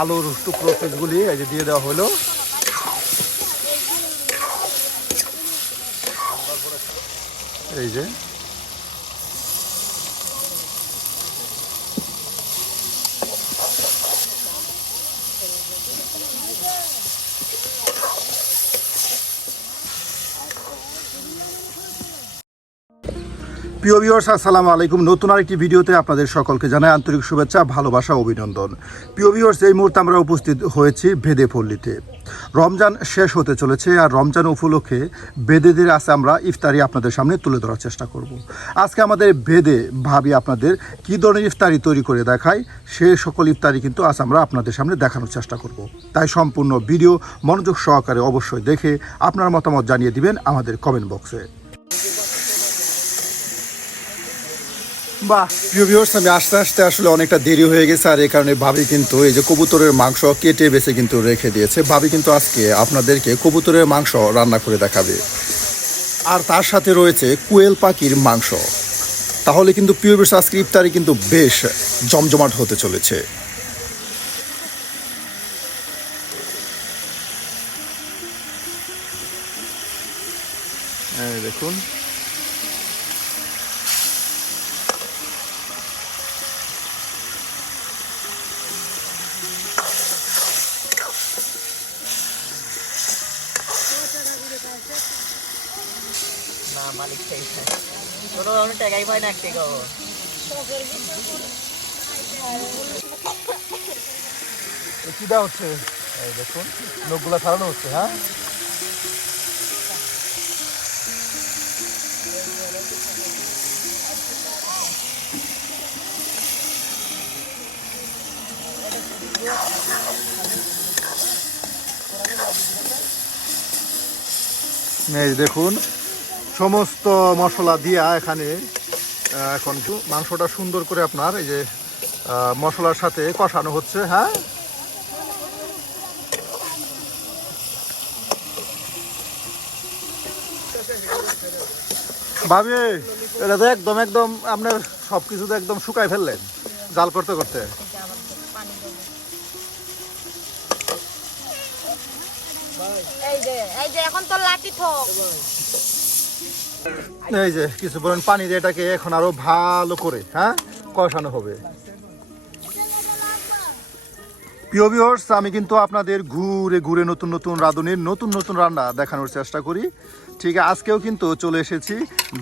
আলুর টুকরো পিসগুলি এই যে দিয়ে দেওয়া হলো। এই যে প্রিয় ভিউয়ার্স, আসসালামু আলাইকুম। নতুন আরেকটি ভিডিওতে আপনাদের সকলকে জানাই আন্তরিক শুভেচ্ছা, ভালোবাসা, অভিনন্দন। প্রিয় ভিউয়ার্স, এই মুহূর্তে আমরা উপস্থিত হয়েছি বেদেপল্লীতে। রমজান শেষ হতে চলেছে, আর রমজান উপলক্ষে বেদেদের আছে আমরা ইফতারি আপনাদের সামনে তুলে ধরার চেষ্টা করব। আজকে আমাদের বেদে ভাবি আপনাদের কী ধরনের ইফতারি তৈরি করে দেখায়, সে সকল ইফতারি কিন্তু আজ আমরা আপনাদের সামনে দেখানোর চেষ্টা করব। তাই সম্পূর্ণ ভিডিও মনোযোগ সহকারে অবশ্যই দেখে আপনার মতামত জানিয়ে দিবেন আমাদের কমেন্ট বক্সে। বাহ, প্রিয় ভিউয়ার্স, আমি আস্তে আস্তে আসলে অনেকটা দেরি হয়ে গেছে, আর এই কারণে ভাবি কিন্তু এই যে কবুতরের মাংস কেটে বেছে কিন্তু রেখে দিয়েছে। ভাবি কিন্তু আজকে আপনাদেরকে কবুতরের মাংস রান্না করে দেখাবে, আর তার সাথে রয়েছে কোয়েল পাখির মাংস। তাহলে কিন্তু প্রিয় ভিউয়ার্স, আজকে ইফতারি কিন্তু বেশ জমজমাট হতে চলেছে। দেখুন, না মালিক চাইছে তোর আমি টাকাই পাই না একটা গাও কি দেওয়া হচ্ছে? এই দেখুন, লোকগুলা ছাড়ানো হচ্ছে। হ্যাঁ, এই দেখুন, সমস্ত মশলা দিয়া এখানে এখন মাংসটা সুন্দর করে আপনার এই যে মশলার সাথে কষানো হচ্ছে। হ্যাঁ, ভাবি এটা তো একদম একদম আপনার সব কিছু তো একদম শুকাই ফেললেন জাল করতে করতে। এই যে কিছু পরিমাণ পানি দিয়ে এটাকে এখন আরো ভালো করে কষানো হবে। প্রিয় ভিউয়ার্স, আমি কিন্তু আপনাদের ঘুরে ঘুরে নতুন নতুন রাঁধুনির নতুন নতুন রান্না দেখানোর চেষ্টা করি। ঠিক আজকেও কিন্তু চলে এসেছি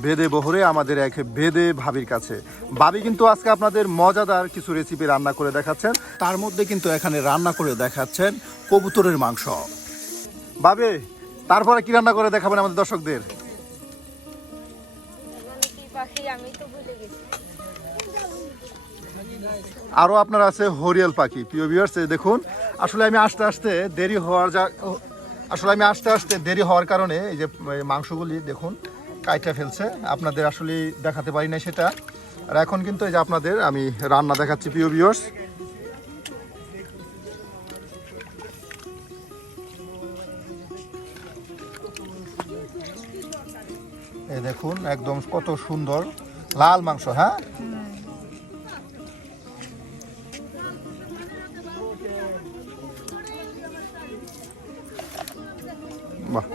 বেদে বহরে আমাদের এক বেদে ভাবির কাছে। ভাবি কিন্তু আজকে আপনাদের মজাদার কিছু রেসিপি রান্না করে দেখাচ্ছেন, তার মধ্যে কিন্তু এখানে রান্না করে দেখাচ্ছেন কবুতরের মাংস। ভাবি, তারপরে কি রান্না করে দেখাবেন আমাদের দর্শকদের? আরও আপনার আছে হরিয়াল পাখি। প্রিয় ভিউয়ার্স, দেখুন, আসলে আমি আস্তে আস্তে দেরি হওয়ার কারণে এই যে মাংসগুলি দেখুন কাইটা ফেলছে, আপনাদের আসলে দেখাতে পারি না সেটা। আর এখন কিন্তু এই যে আপনাদের আমি রান্না দেখাচ্ছি। প্রিয় ভিউয়ার্স, এই দেখুন একদম কত সুন্দর লাল মাংস। হ্যাঁ, বাহ,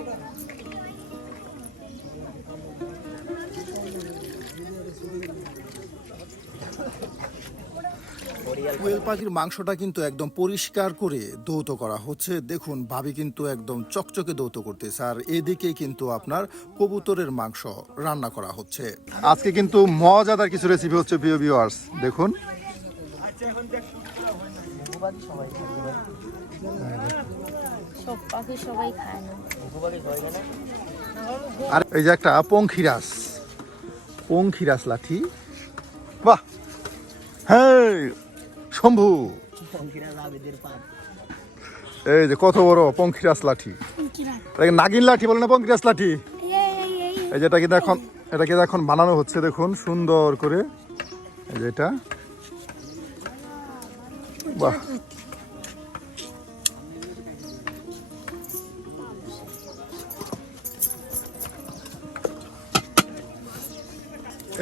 কোয়েল পাখির মাংসটা কিন্তু একদম পরিষ্কার করে ধৌত করা হচ্ছে। দেখুন, ভাবি কিন্তু একদম চকচকে ধৌত করতেছে, আর এদিকে কিন্তু আপনার কবুতরের মাংস রান্না করা হচ্ছে। আজকে কিন্তু মজাদার কিছু রেসিপি হচ্ছে। প্রিয় ভিউয়ার্স, দেখুন, আর এই যে একটা পঙ্খিরাস লাঠি। বাহ, হ্যাঁ শম্ভু, এই যে কত বড় পঙ্খিরাস লাঠি। নাগিন লাঠি বলে না, পঙ্খিরাস লাঠি। এই যেটা কিন্তু এখন বানানো হচ্ছে। দেখুন সুন্দর করে, এই যে এটা। বাহ,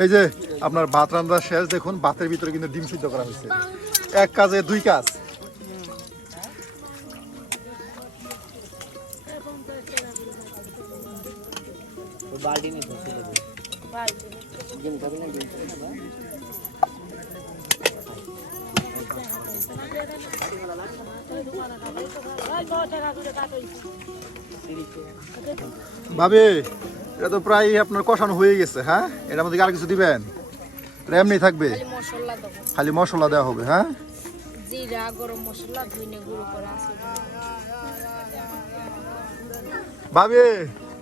এই যে আপনার ভাত রান্না শেষ। দেখুন ভাতের ভিতরে কিন্তু ডিম সিদ্ধ করা হয়েছে। এক কাজে দুই কাজ। বালতি নিতে ছিল বালতি ডিম খাবি না ডিম খাবি না ভাবি এটা তো প্রায় আপনার কষানো হয়ে গেছে, হ্যাঁ? এটার মধ্যে কি আর কিছু দিবেন? এটা এমনি থাকবে, খালি মশলা দেবো, খালি মশলা দেওয়া হবে, হ্যাঁ? জিরা গরম মশলা ধুইনে গুঁড়ো করা আছে। ভাবি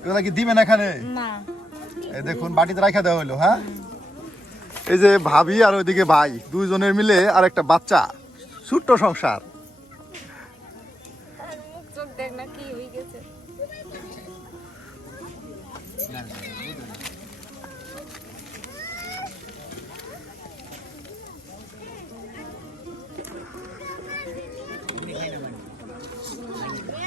এটা কি দিবেন এখানে? না এই দেখুন বাটিতে রাখা দেওয়া হলো, হ্যাঁ? এই যে ভাবি আর ওইদিকে ভাই দুইজনের মিলে আর একটা বাচ্চা, ছোট্ট সংসার। মুখ চোখ দেখ না কি হয়ে গেছে।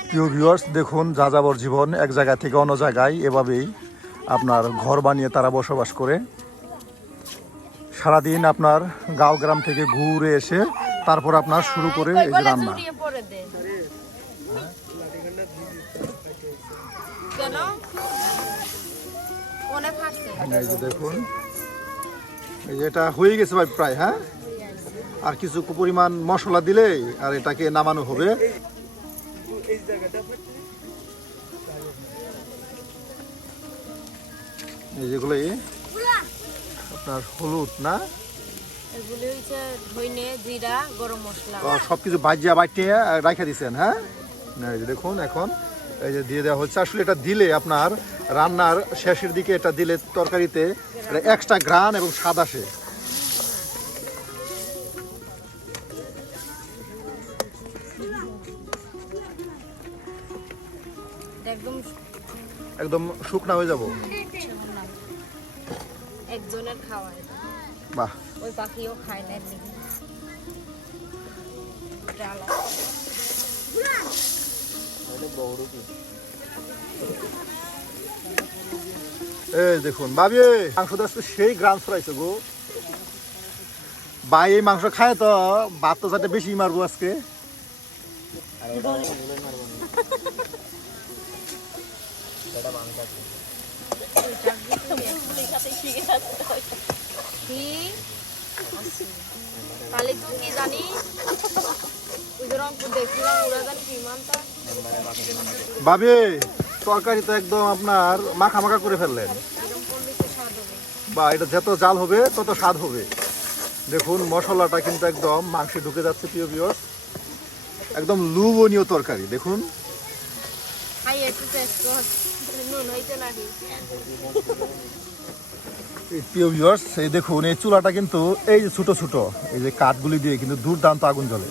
প্রিয় ভিউয়ার্স, দেখুন যাযাবর জীবন, এক জায়গা থেকে অন্য জায়গায় এভাবেই আপনার ঘর বানিয়ে তারা বসবাস করে। সারাদিন আপনার গাঁও গ্রাম থেকে ঘুরে এসে তারপর আপনার শুরু করে এই যে রান্না। কেন অনেক ফাটছে। এই যে দেখুন, এই যে এটা হয়ে গেছে ভাই প্রায়, হ্যাঁ? আর কিছু পরিমাণ মশলা দিলেই আর এটাকে নামানো হবে। এই যেগুলো আপনার হলুদ না, এগুলি হচ্ছে ধইনে জিরা গরম মশলা। সবকিছু ভাজিয়া বাটিয়ে রাখা দিচ্ছেন, হ্যাঁ? না, এই যে দেখুন এখন এই যে দিয়ে দেওয়া হচ্ছে। আসলে এটা দিলে আপনার রান্নার শেষের দিকে এটা দিলে তরকারিতে এক্সট্রা ঘ্রাণ এবং স্বাদ আসে। একদম একদম শুকনা হয়ে যাব। একজনের খাওয়া এটা। বাহ, ওই পাখিও খায় না এমনি। ডাল এই দেখুন ভাবি মাংস তো আজকে সেই গ্রাম ছড়াইছে গো ভাই। এই মাংস খায় তো ভাত তো যাতে বেশি মারবো আজকে। কি কালি তো কি জানি ওই যে রংপুর দেখছিলাম ওরা জানি কি মানতা। ভাবি তরকারি তো একদম আপনার মাখা মাখা করে ফেললেন। এরকম করলে তো স্বাদ হবে। বা এটা যত জাল হবে তত স্বাদ হবে। দেখুন মশলাটা কিন্তু একদম মাংসে ঢুকে যাচ্ছে প্রিয় ভিউয়ার্স, একদম লোভনীয় তরকারি। দেখুন খাই একটু টেস্ট কর নুন হইতে নাকি। প্রিয় ভিউয়ার্স, এই দেখুন এই চুলাটা কিন্তু এই যে ছোট ছোট এই যে কাঠগুলি দিয়ে কিন্তু দুর্দান্ত আগুন জ্বলে।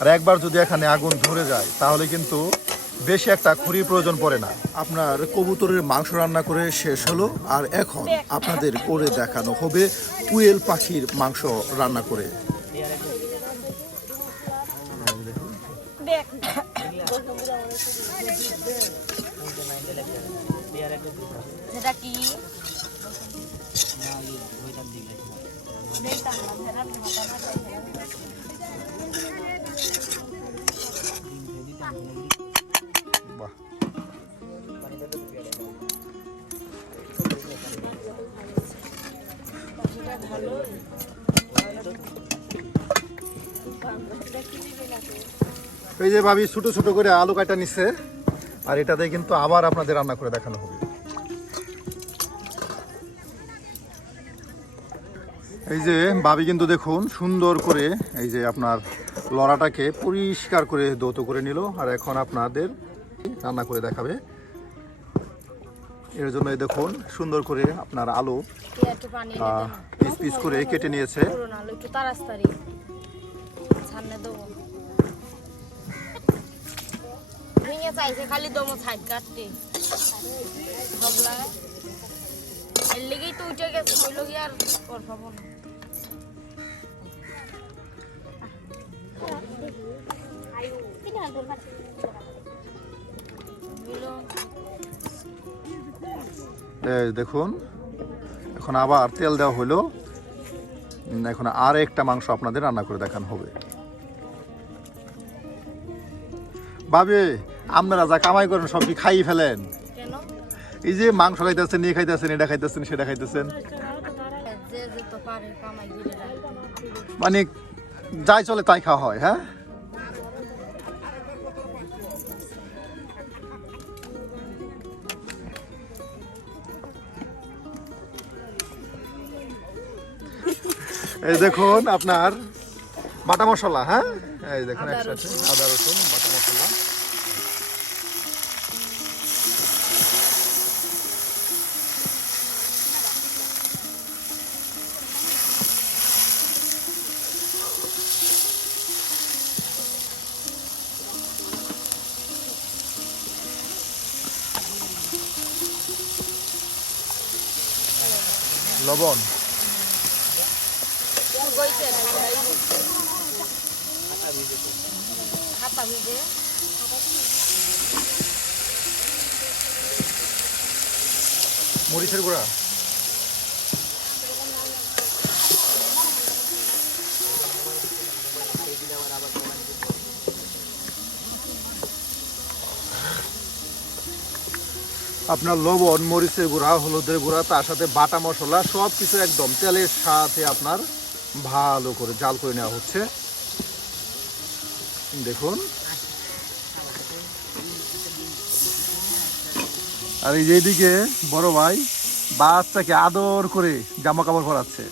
আর একবার যদি এখানে আগুন ধরে যায় তাহলে কিন্তু বেশি একটা খড়ির প্রয়োজন পড়ে না। আপনার কবুতরের মাংস রান্না করে শেষ হলো, আর এখন আপনাদের করে দেখানো হবে কুয়েল পাখির মাংস রান্না করে। দেখ সেটা কি দেখতাম না ভেড়ার মাথা বাহ, ভালো। এই যে ভাবি ছোট ছোট করে আলু কাটা নিচ্ছে, আর এটাতে কিন্তু আবার আপনাদের রান্না করে দেখানো হবে। এই যে ভাবি কিন্তু দেখুন সুন্দর করে এই যে আপনার লড়াটাকে পরিষ্কার করে ধৌত করে নিল, আর এখন আপনাদের রান্না করে দেখাবে। এর জন্য এই দেখুন সুন্দর করে আপনার আলু একটু পানি পিস পিস করে কেটে নিয়েছে। আলু একটু তাড়াতাড়ি ছাড়নে দেবো। ভেঙে চাইছে খালি দমো ছাইড কাটতে সবলা এর লেগেই তো উঠে গেছে হইল কি আর কর পাবো না। এই দেখুন এখন আবার তেল দেওয়া হলো, এখন আর একটা মাংস আপনাদের রান্না করে দেখানো হবে। ভাবি আপনারা যা কামাই করেন সব কি খাইয়ে ফেলেন? কেন এই যে মাংস খাইতেছেন, নিয়ে খাইতেছেন, এটা খাইতেছেন, সেটা খাইতেছেন, যে যে তো পারে কামাই করে রাখে। মানে যাই চলে তাই খাওয়া হয়। হ্যাঁ, এই দেখুন আপনার বাটা মশলা। হ্যাঁ, এই দেখুন একসাথে আদা রসুন বাটা মশলা। লবণ, গইছে ঠান্ডাই হাতা ভিজে মরিচের গুঁড়া, আপনার লবণ, মরিচের গুঁড়া, হলুদের গুঁড়া, তার সাথে বাটা মশলা সব কিছু একদম তেলের সাথে আপনার ভালো করে জাল করে নেওয়া হচ্ছে। দেখুন, আর এই যেদিকে বড় ভাই বাচ্চাকে আদর করে জামা কাপড় পরাচ্ছে।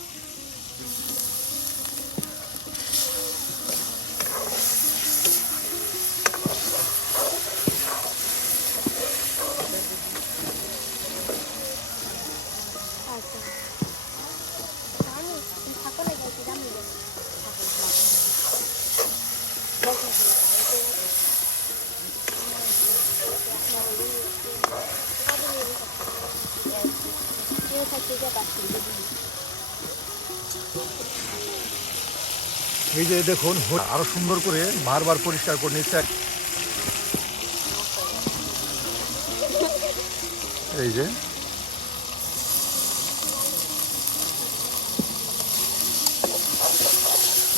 এই যে দেখুন আরো সুন্দর করে বারবার পরিষ্কার করে নিচ্ছে। এই যে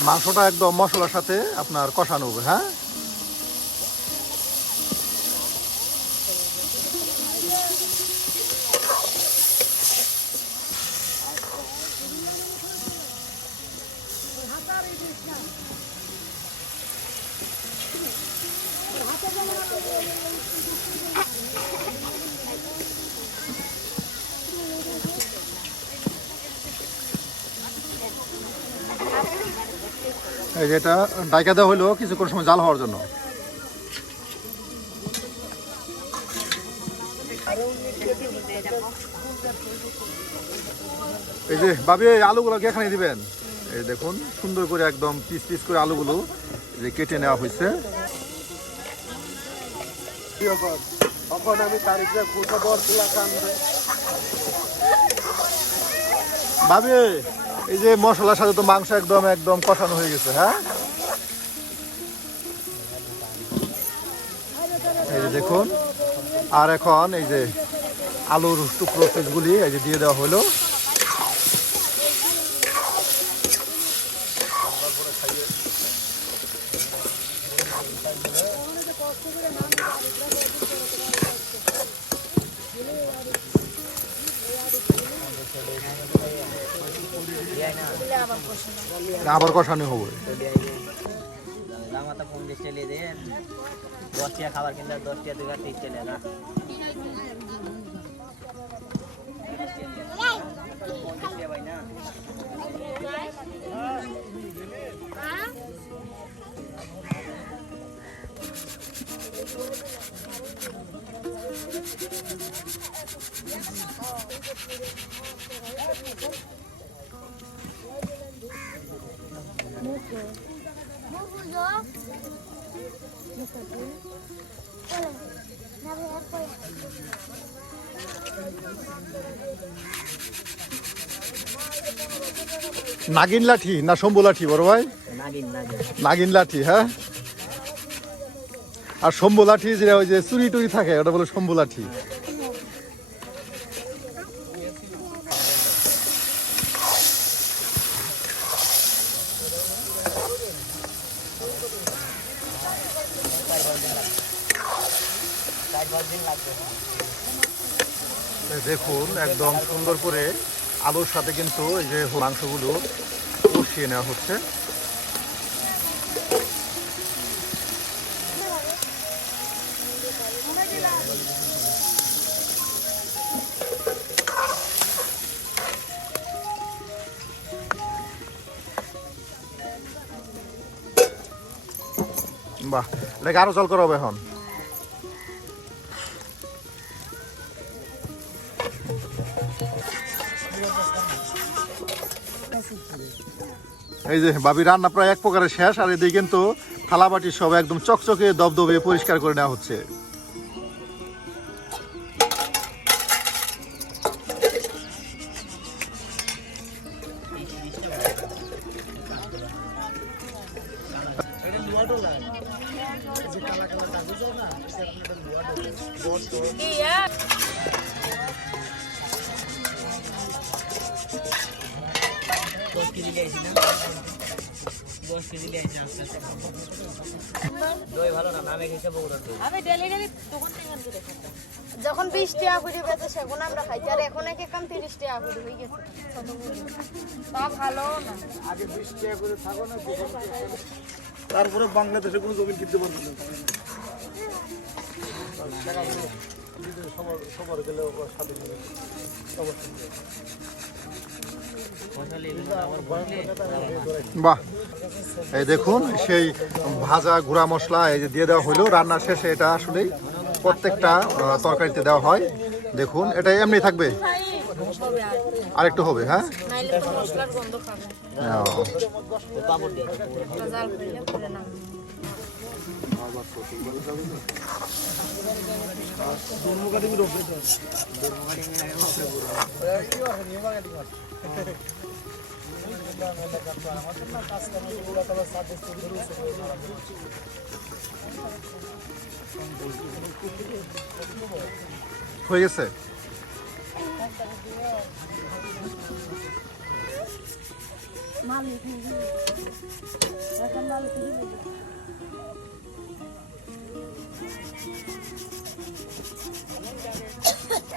মাংসটা একদম মশলার সাথে আপনার কষানো হবে। হ্যাঁ, এই যে এটা ডাইকা দেওয়া হলো কিছুক্ষণ সময় জাল হওয়ার জন্য। এই যে ভাবি আলুগুলো কি এখানে দিবেন? এই দেখুন সুন্দর করে একদম পিস পিস করে আলুগুলো যে কেটে নেওয়া হয়েছে। ভাবি এই যে মশলার সাথে তো মাংস একদম একদম কষানো হয়ে গেছে। হ্যাঁ, এই যে দেখুন, আর এখন এই যে আলুর টুকরো পিসগুলি এই যে দিয়ে দেওয়া হলো। আবার কষানো হবে। দামাতা 50 টাকা দিয়ে দেন, 10 টাকা খাবার কিনলে 10 টাকা দুই 30 টাকা না। ভাই না নাগিন লাঠি না শম্ভু লাঠি বড় ভাই? নাগিন লাঠি। হ্যাঁ, আর শম্ভু লাঠি যেটা ওই যে চুরি টুরি থাকে ওটা বলে শম্ভু লাঠি। দেখুন একদম সুন্দর করে আলুর সাথে কিন্তু এই যে মাংসগুলো কষিয়ে নেওয়া হচ্ছে। বাহ, এটাকে আরো জল করা হবে এখন। এই যে ভাবি রান্না প্রায় এক প্রকারের শেষ, আর এদিকে কিন্তু থালা বাটি সব একদম চকচকে দবদবে পরিষ্কার করে নেওয়া হচ্ছে। যখন 20 টাকা করে বেচে সেগুন আমরা খাইছি, আর এখন এক কাম 30 টাকা করে হয়ে গেছে। তা ভালো না, আগে 20 টাকা করে থাকো না, তারপরে বাংলাদেশে কোনো জমি কিনতে পারবে না। সবার গেলে বাহ, এই দেখুন সেই ভাজা গুঁড়া মশলা এই যে দিয়ে দেওয়া হলো রান্নার শেষে। এটা আসলে প্রত্যেকটা তরকারিতে দেওয়া হয়। দেখুন এটা এমনি থাকবে, আর একটু হবে। হ্যাঁ, নাইলে তো মশলার গন্ধ খাবে। জাল দিলে পরে না। হয়ে গেছে।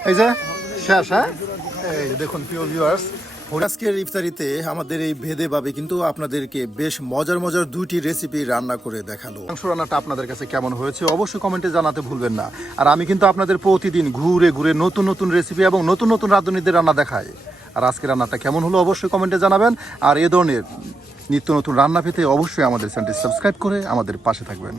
এই যে শেষ। হ্যাঁ, এই দেখুন প্রিয় ভিউয়ার্স, আজকের ইফতারিতে আমাদের এই ভেদে ভাবে কিন্তু আপনাদেরকে বেশ মজার মজার দুইটি রেসিপি রান্না করে দেখালো। মাংস রান্নাটা আপনাদের কাছে কেমন হয়েছে অবশ্যই কমেন্টে জানাতে ভুলবেন না। আর আমি কিন্তু আপনাদের প্রতিদিন ঘুরে ঘুরে নতুন নতুন রেসিপি এবং নতুন নতুন রাঁধুনিদের রান্না দেখাই। আর আজকের রান্নাটা কেমন হলো অবশ্যই কমেন্টে জানাবেন। আর এ ধরনের নিত্য নতুন রান্না পেতে অবশ্যই আমাদের চ্যানেলটি সাবস্ক্রাইব করে আমাদের পাশে থাকবেন।